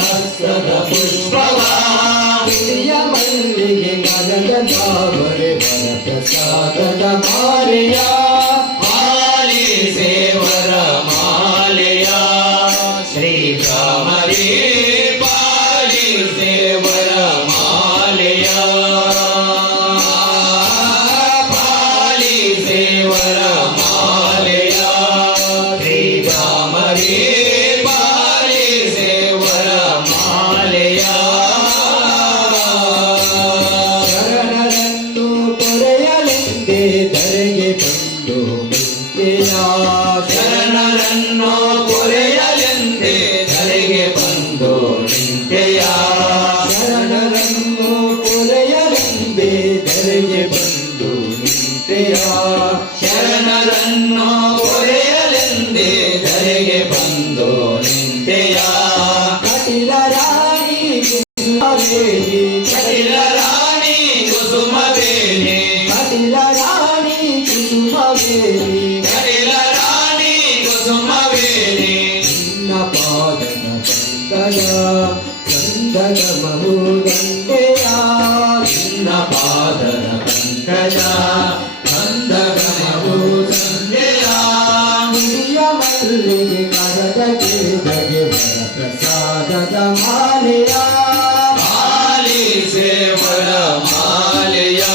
ಹಸ್ತದ ಪುಷ್ಪವ ಹಿರಿಯ ಮಲ್ಲಿಗೆ ಮನದ ಬಾಬರೆ ವರ ಪ್ರಸಾದದ ಬಾರಿಯಾ ಶರಣರನ್ನು ಕೊರೆಯಲೆಂದೇ ಧರೆಗೆ ಬಂದು ನಿಂತೆಯ? ಶರಣರನ್ನು ತೊರೆಯಲೆಂದೇ ಧರೆಗೆ ಬಂದು ನಿತ್ಯಯ ಶರಣರನ್ನು ಕೊರೆಯಲೆಂದೇ ಧರೆಗೆ ಬಂದು ನಿಂತೆಯ? ಕಟಿಲ ರಾಣಿ పాదన పంకజా నందగమూతంగయా ముదియమల్లి కరద జీవగి వరప్రసాద మాలయా మాలి సేవల మాలయా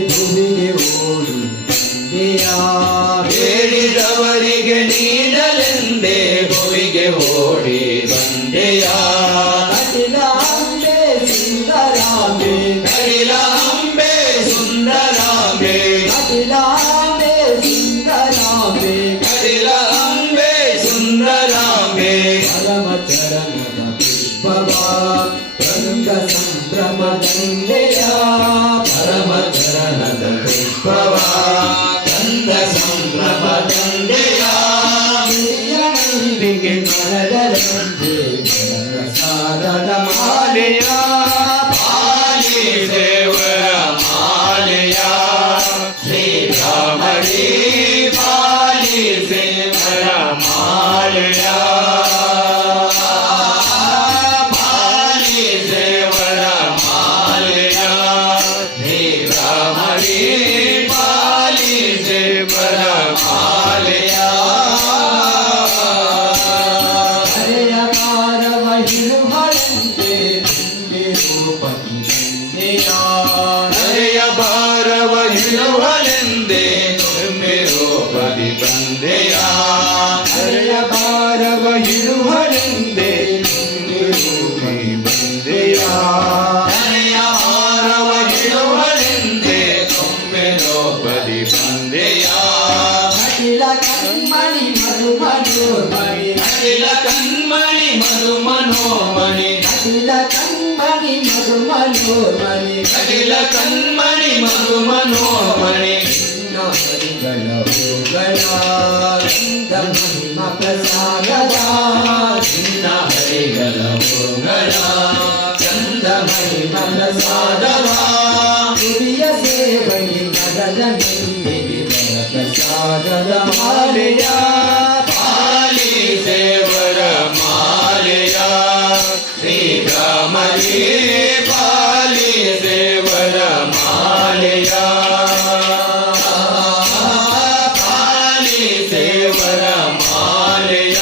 परमतुल्यया परमचरणदपुष्पवा कन्दसम्प्रपतुल्यया वीरनन्दिके करदलन्दे सारदमालया पाले देव मालया श्रीरामणी पाले देव मालया हरि पाली से परमालया हरे अकार महिर भरन्ते पिण्डे रूपति वन्दया हरे अपार महिर भरन्ते पिण्डे रूपति वन्दया हरे अपार महिर भरन्ते ద్రౌపది వందేయా అఖిల కన్మణి మధు మనోమణి అఖిల కన్మణి మధు మనోమణి అఖిల కన్మణి మధు మనోమణి అఖిల కన్మణి మధు మనోమణి గణ మహిమ ప్రసారదా చిన్న సూర్య సేవని పాలిసద నిందిని ప్రసాదద మాలయా పాలి సేవర మాలయా శ్రీ రామలీ పాలి సేవర మాలయా పాలి సేవర మాలయా